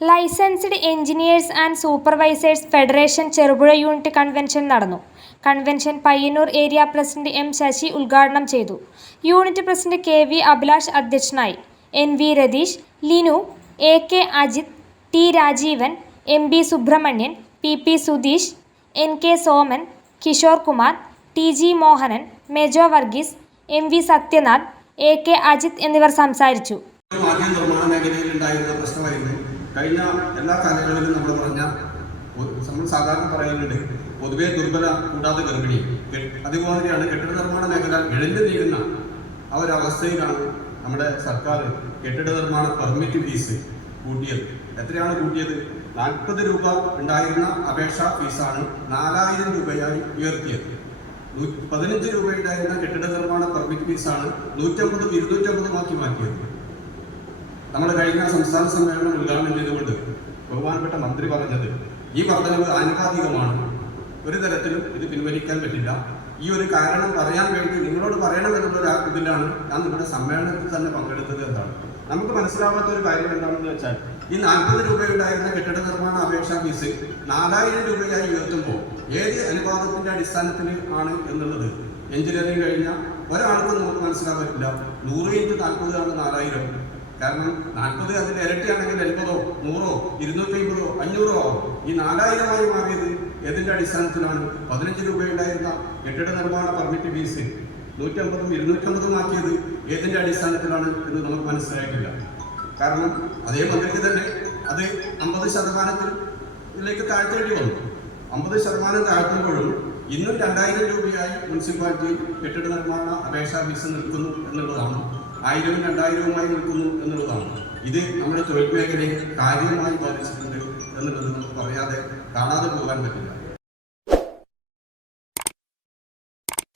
Licensed engineers and supervisors federation Cherupuzha unit convention നടന്നു. Convention Payyanur area president M Sasi ഉദ്ഘാടനം ചെയ്തു. Unit president K V Abhilash അധ്യക്ഷനായി. N V Ratheesh Linu A K Ajith T Rajeevan M B Subrahmanian P P Sudheesh N K Soman Kishore Kumar T G Mohanan Mejo Varghese M V Sathyanath A K Ajith എന്നിവർ സംസാരിച്ചു. നിർമ്മാണ മേഖലയിൽ ഉണ്ടായിരുന്ന കഴിഞ്ഞ എല്ലാ കാലങ്ങളിലും നമ്മൾ പറഞ്ഞ നമ്മൾ സാധാരണ പറയുന്നുണ്ട് പൊതുവെ ദുർബല കൂടാതെ ഗർഭിണി. അതുപോലെയാണ് കെട്ടിട നിർമ്മാണ മേഖല ഇഴഞ്ഞു നീങ്ങുന്ന ആ ഒരു അവസ്ഥയിലാണ് നമ്മുടെ സർക്കാർ കെട്ടിട നിർമ്മാണ പെർമിറ്റ് ഫീസ് കൂട്ടിയത്. എത്രയാണ് കൂട്ടിയത്? നാൽപ്പത് രൂപ ഉണ്ടായിരുന്ന അപേക്ഷാ ഫീസാണ് നാലായിരം രൂപയായി ഉയർത്തിയത്. പതിനഞ്ച് പതിനഞ്ച് രൂപയുണ്ടായിരുന്ന കെട്ടിട നിർമ്മാണ പെർമിറ്റ് ഫീസാണ് നൂറ്റമ്പതും ഇരുന്നൂറ്റമ്പതുമാക്കി മാറ്റിയത്. നമ്മൾ കഴിഞ്ഞ സംസ്ഥാന സമ്മേളനം ഉദ്ഘാടനം ചെയ്തുകൊണ്ട് ബഹുമാനപ്പെട്ട മന്ത്രി പറഞ്ഞത് ഈ വർധനവ് ആനുപാതികമാണ്. ഒരു തരത്തിലും ഇത് പിൻവലിക്കാൻ പറ്റില്ല. ഈ ഒരു കാരണം പറയാൻ വേണ്ടി നിങ്ങളോട് പറയണമെന്നുള്ള ഒരു ഇതിലാണ് ഞാൻ നിങ്ങളുടെ സമ്മേളനത്തിൽ തന്നെ പങ്കെടുത്തത് എന്താണ് നമുക്ക് മനസ്സിലാവാത്ത ഒരു കാര്യം എന്താണെന്ന് വെച്ചാൽ ഈ നാൽപ്പത് രൂപയുണ്ടായിരുന്ന കെട്ടിട നിർമ്മാണ അപേക്ഷാ ഫീസ് നാലായിരം രൂപയായി ഉയർത്തുമ്പോൾ ഏത് അനുപാതത്തിന്റെ അടിസ്ഥാനത്തിൽ ആണ് എന്നുള്ളത് എഞ്ചിനീയറിംഗ് കഴിഞ്ഞ ഒരാൾക്ക് നമുക്ക് മനസ്സിലാക്കാൻ പറ്റില്ല. നൂറ് ഇന്റു ആണ് നാലായിരം. കാരണം നാൽപ്പത് അതിന്റെ ഇരട്ടിയാണെങ്കിൽ എൺപതോ നൂറോ ഇരുന്നൂറ്റി അമ്പതോ അഞ്ഞൂറോ ആവും. ഈ നാലായിരമായി മാറിയത് ഏതിന്റെ അടിസ്ഥാനത്തിലാണ് പതിനഞ്ച് രൂപയുണ്ടായിരുന്ന കെട്ടിട നിർമ്മാണ പെർമിറ്റ് ഫീസ് നൂറ്റമ്പതും ഇരുന്നൂറ്റമ്പതും ആക്കിയത് ഏതിന്റെ അടിസ്ഥാനത്തിലാണ് എന്ന് നമുക്ക് മനസ്സിലായിട്ടില്ല. കാരണം അതേ മന്ത്രിക്ക് തന്നെ അത് അമ്പത് ശതമാനത്തിലേക്ക് താഴ്ത്തേണ്ടി വന്നു. അമ്പത് ശതമാനം താഴ്ത്തുമ്പോഴും ഇന്നും രണ്ടായിരം രൂപയായി മുനിസിപ്പാലിറ്റി കെട്ടിട നിർമ്മാണ അപേക്ഷാ ഫീസ് നിൽക്കുന്നു എന്നുള്ളതാണ്. ആയിരവും രണ്ടായിരവുമായി നിൽക്കുന്നു എന്നുള്ളതാണ്. ഇത് നമ്മുടെ തൊഴിൽ മേഖലയെ കാര്യമായി ബാധിച്ചിട്ടുണ്ട് എന്നുള്ളത് നമുക്ക് പറയാതെ കാണാതെ പോകാൻ പറ്റില്ല.